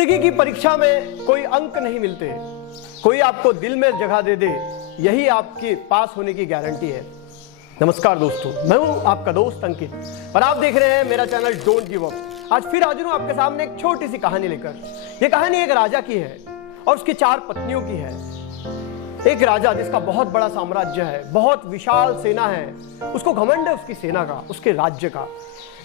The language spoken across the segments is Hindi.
जिंदगी की परीक्षा में कोई अंक नहीं मिलते, कोई आपको दिल में जगह दे दे, यही आपके पास होने की गारंटी है। नमस्कार दोस्तों, मैं हूं आपका दोस्त अंकित और आप देख रहे हैं मेरा चैनल डोंट गिव अप। आज फिर हाजिर हूं आपके सामने एक छोटी सी कहानी लेकर। यह कहानी एक राजा की है और उसकी 4 पत्नियों की है। एक राजा जिसका बहुत बड़ा साम्राज्य है, बहुत विशाल सेना है, उसको घमंड है उसकी सेना का, उसके राज्य का।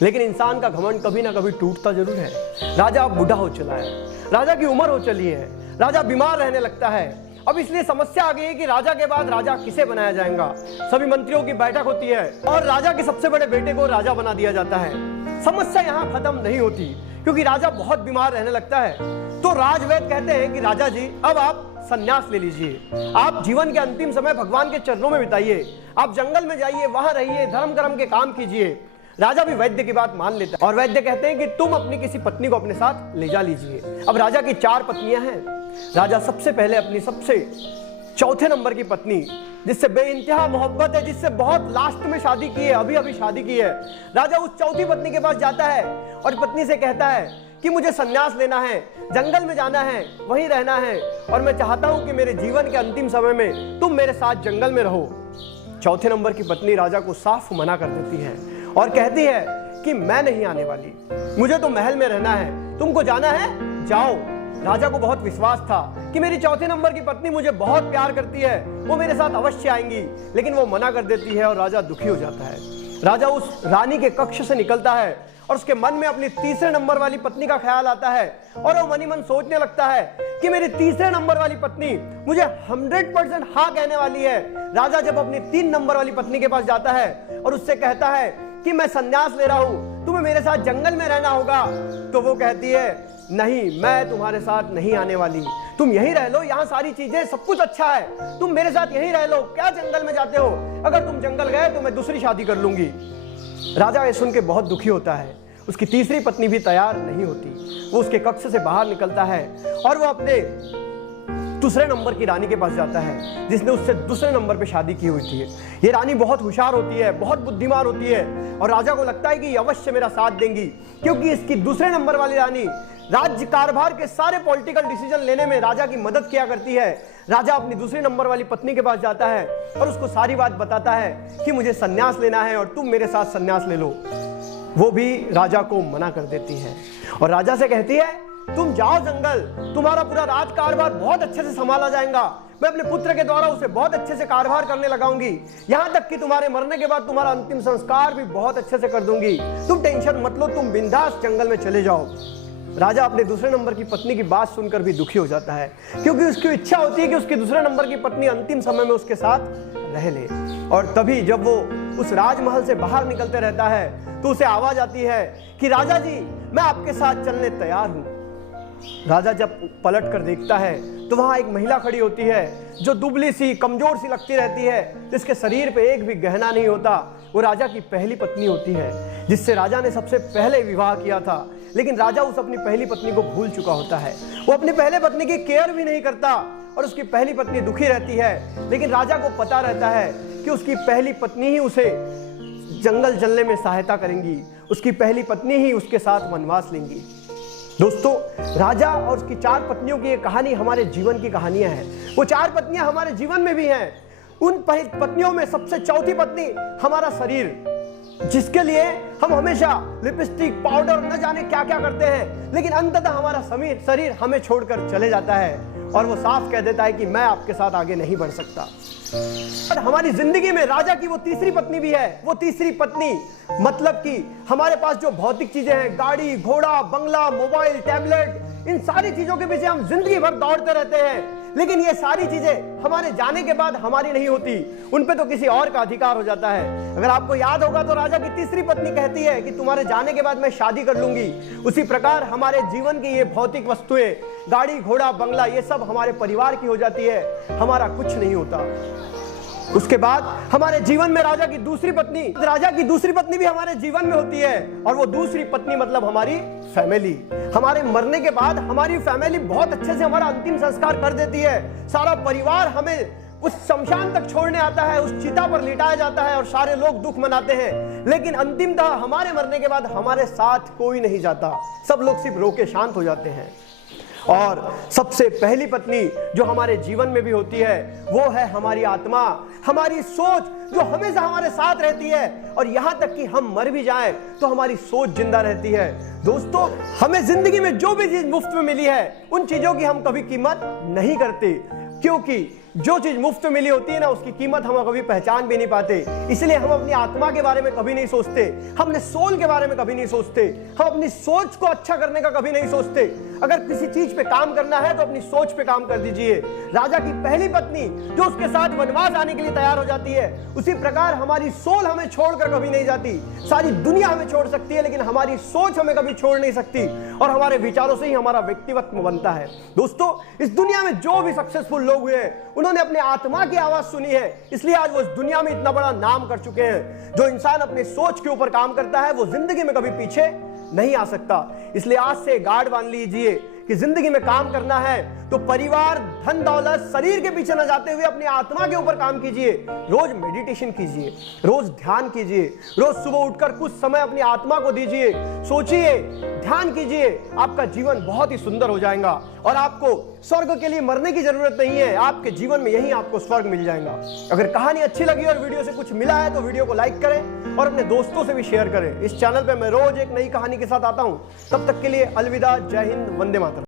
लेकिन इंसान का घमंड कभी ना कभी टूटता जरूर है। राजा अब बूढ़ा हो चला है, राजा की उम्र हो चली है, राजा बीमार रहने लगता है। अब इसलिए समस्या आ गई है कि राजा के बाद राजा किसे बनाया जाएगा। सभी मंत्रियों की बैठक होती है और राजा के सबसे बड़े बेटे को राजा बना दिया जाता है। समस्या यहाँ खत्म नहीं होती क्योंकि राजा बहुत बीमार रहने लगता है। तो राजवैद्य कहते हैं कि राजा जी, अब आप संन्यास ले लीजिए, आप जीवन के अंतिम समय भगवान के चरणों में बिताइए, आप जंगल में जाइए, वहां रहिए, धर्म कर्म के काम कीजिए। राजा भी वैद्य की बात मान लेता है और वैद्य कहते हैं कि तुम अपनी किसी पत्नी को अपने साथ ले जा लीजिए। अब राजा की 4 पत्नियां हैं। राजा सबसे पहले अपनी सबसे चौथे नंबर की पत्नी, जिससे बेइंतहा मोहब्बत है, जिससे बहुत लास्ट में शादी की है, अभी शादी की है, राजा उस चौथी पत्नी के पास जाता है और पत्नी से कहता है कि मुझे संन्यास लेना है, जंगल में जाना है, वहीं रहना है और मैं चाहता हूं कि मेरे जीवन के अंतिम समय में तुम मेरे साथ जंगल में रहो। चौथे नंबर की पत्नी राजा को साफ मना कर देती है और कहती है कि मैं नहीं आने वाली, मुझे तो महल में रहना है, तुमको जाना है जाओ। राजा को बहुत विश्वास था कि मेरी चौथे नंबर की पत्नी मुझे बहुत प्यार करती है, वो मेरे साथ अवश्य आएंगी, लेकिन वो मना कर देती है और राजा दुखी हो जाता है। राजा उस रानी के कक्ष से निकलता है और उसके मन में अपनी तीसरे नंबर वाली पत्नी का ख्याल आता है और वो मनी मन सोचने लगता है कि मेरी तीसरे नंबर वाली पत्नी मुझे 100% हाँ कहने वाली है। राजा जब अपनी 3 नंबर वाली पत्नी के पास जाता है और उससे कहता है कि मैं संन्यास ले रहा हूं, तुम्हें मेरे साथ जंगल में रहना होगा, तो वो कहती है नहीं, मैं तुम्हारे साथ नहीं आने वाली, तुम यहीं रह लो, यहाँ सारी चीजें सब कुछ अच्छा है, तुम मेरे साथ यहीं रह लो, क्या जंगल में जाते हो, अगर तुम जंगल गए तो मैं दूसरी शादी कर लूंगी। राजा ये सुन के बहुत दुखी होता है। उसकी तीसरी पत्नी भी तैयार नहीं होती। वो उसके कक्ष से बाहर निकलता है और वो अपने दूसरे नंबर की रानी के पास जाता है, जिसने उससे दूसरे नंबर पे शादी की हुई थी। ये रानी बहुत होशियार होती है, बहुत बुद्धिमान होती है और राजा को लगता है कि ये अवश्य मेरा साथ देंगी, क्योंकि इसकी दूसरे नंबर वाली रानी राज्य कारभार के सारे पॉलिटिकल डिसीजन लेने में राजा की मदद किया करती है। राजा अपनी दूसरी नंबर वाली पत्नी के पास जाता है और उसको सारी बात बताता है कि मुझे संन्यास लेना है और तुम मेरे साथ संन्यास ले लो। वो भी राजा को मना कर देती है और राजा से कहती है तुम जाओ जंगल, तुम्हारा पूरा राज कारभार बहुत अच्छे से संभाला जाएगा, मैं अपने पुत्र के द्वारा उसे बहुत अच्छे से कारभार करने लगाऊंगी, यहाँ तक कि तुम्हारे मरने के बाद तुम्हारा अंतिम संस्कार भी बहुत अच्छे से कर दूंगी, तुम टेंशन मत लो, तुम बिंदास जंगल में चले जाओ। राजा अपने दूसरे नंबर की पत्नी की बात सुनकर भी दुखी हो जाता है, क्योंकि उसकी इच्छा होती है कि उसके दूसरे नंबर की पत्नी अंतिम समय में उसके साथ रह ले। और तभी जब वो उस राजमहल से बाहर निकलते रहता है तो उसे आवाज आती है कि राजा जी, मैं आपके साथ चलने तैयार हूं। राजा जब पलट कर देखता है तो वहां एक महिला खड़ी होती है जो दुबली सी, कमजोर सी लगती रहती है, जिसके शरीर पे एक भी गहना नहीं होता। वो राजा की पहली पत्नी होती है, जिससे राजा ने सबसे पहले विवाह किया था। लेकिन राजा उस अपनी पहली पत्नी को भूल चुका होता है। वो अपनी पहले पत्नी की केयर भी नहीं करता और उसकी पहली पत्नी दुखी रहती है। लेकिन राजा को पता रहता है कि उसकी पहली पत्नी ही उसे जंगल चलने में सहायता करेंगी, उसकी पहली पत्नी ही उसके साथ वनवास लेंगी। दोस्तों, राजा और उसकी 4 पत्नियों की ये कहानी हमारे जीवन की कहानियां हैं। वो 4 पत्नियां हमारे जीवन में भी हैं। उन पत्नियों में सबसे चौथी पत्नी हमारा शरीर, जिसके लिए हम हमेशा लिपस्टिक, पाउडर, न जाने क्या क्या करते हैं, लेकिन अंततः हमारा शरीर हमें छोड़कर चले जाता है और वो साफ कह देता है कि मैं आपके साथ आगे नहीं बढ़ सकता। और हमारी जिंदगी में राजा की वो तीसरी पत्नी भी है। वो तीसरी पत्नी मतलब कि हमारे पास जो भौतिक चीजें हैं, गाड़ी, घोड़ा, बंगला, मोबाइल, टैबलेट, इन सारी चीजों के पीछे हम जिंदगी भर दौड़ते रहते हैं, लेकिन ये सारी चीजें हमारे जाने के बाद हमारी नहीं होती, उन पे तो किसी और का अधिकार हो जाता है। अगर आपको याद होगा तो राजा की तीसरी पत्नी कहती है कि तुम्हारे जाने के बाद मैं शादी कर लूंगी। उसी प्रकार हमारे जीवन की ये भौतिक वस्तुएं, गाड़ी, घोड़ा, बंगला, ये सब हमारे परिवार की हो जाती है, हमारा कुछ नहीं होता। उसके बाद हमारे जीवन में राजा की दूसरी पत्नी भी हमारे जीवन में होती है और वो दूसरी पत्नी मतलब हमारी फैमिली। हमारे मरने के बाद हमारी फैमिली बहुत अच्छे से हमारा अंतिम संस्कार कर देती है। सारा परिवार हमें उस शमशान तक छोड़ने आता है, उस चिता पर लिटाया जाता है और सारे लोग दुख मनाते हैं। लेकिन अंतिमतः हमारे मरने के बाद हमारे साथ कोई नहीं जाता, सब लोग सिर्फ रो के शांत हो जाते हैं। और सबसे पहली पत्नी जो हमारे जीवन में भी होती है वो है हमारी आत्मा, हमारी सोच, जो हमेशा हमारे साथ रहती है। और यहां तक कि हम मर भी जाएं तो हमारी सोच जिंदा रहती है। दोस्तों, हमें जिंदगी में जो भी चीज मुफ्त में मिली है उन चीजों की हम कभी कीमत नहीं करते, क्योंकि जो चीज मुफ्त में मिली होती है ना उसकी कीमत हम कभी पहचान भी नहीं पाते। इसलिए हम अपनी आत्मा के बारे में कभी नहीं सोचते, हम अपने सोल के बारे में कभी नहीं सोचते, हम अपनी सोच को अच्छा करने का कभी नहीं सोचते। अगर किसी चीज पे काम करना है तो अपनी सोच पे काम कर दीजिए। राजा की पहली पत्नी जो उसके साथ वनवास आने के लिए तैयार हो जाती है, उसी प्रकार हमारी सोल हमें छोड़कर कभी नहीं जाती। सारी दुनिया हमें छोड़ सकती है लेकिन हमारी सोच हमें कभी छोड़ नहीं सकती, और हमारे विचारों से ही हमारा व्यक्तित्व बनता है। दोस्तों, इस दुनिया में जो भी सक्सेसफुल लोग हुए हैं उन्होंने अपने आत्मा की आवाज सुनी है, इसलिए आज वो इस दुनिया में इतना बड़ा नाम कर चुके हैं। जो इंसान अपने सोच के ऊपर काम करता है वो जिंदगी में कभी पीछे नहीं आ सकता। इसलिए आज से गार्ड बांध लीजिए कि जिंदगी में काम करना है तो परिवार, धन दौलत, शरीर के पीछे न जाते हुए अपनी आत्मा के ऊपर काम कीजिए। रोज मेडिटेशन कीजिए, रोज ध्यान कीजिए, रोज सुबह उठकर कुछ समय अपनी आत्मा को दीजिए, सोचिए, ध्यान कीजिए। आपका जीवन बहुत ही सुंदर हो जाएगा और आपको स्वर्ग के लिए मरने की जरूरत नहीं है, आपके जीवन में यही आपको स्वर्ग मिल जाएगा। अगर कहानी अच्छी लगी और वीडियो से कुछ मिला है तो वीडियो को लाइक करें और अपने दोस्तों से भी शेयर करें। इस चैनल पे मैं रोज एक नई कहानी के साथ आता हूं। तब तक के लिए अलविदा, जय हिंद, वंदे मातरम।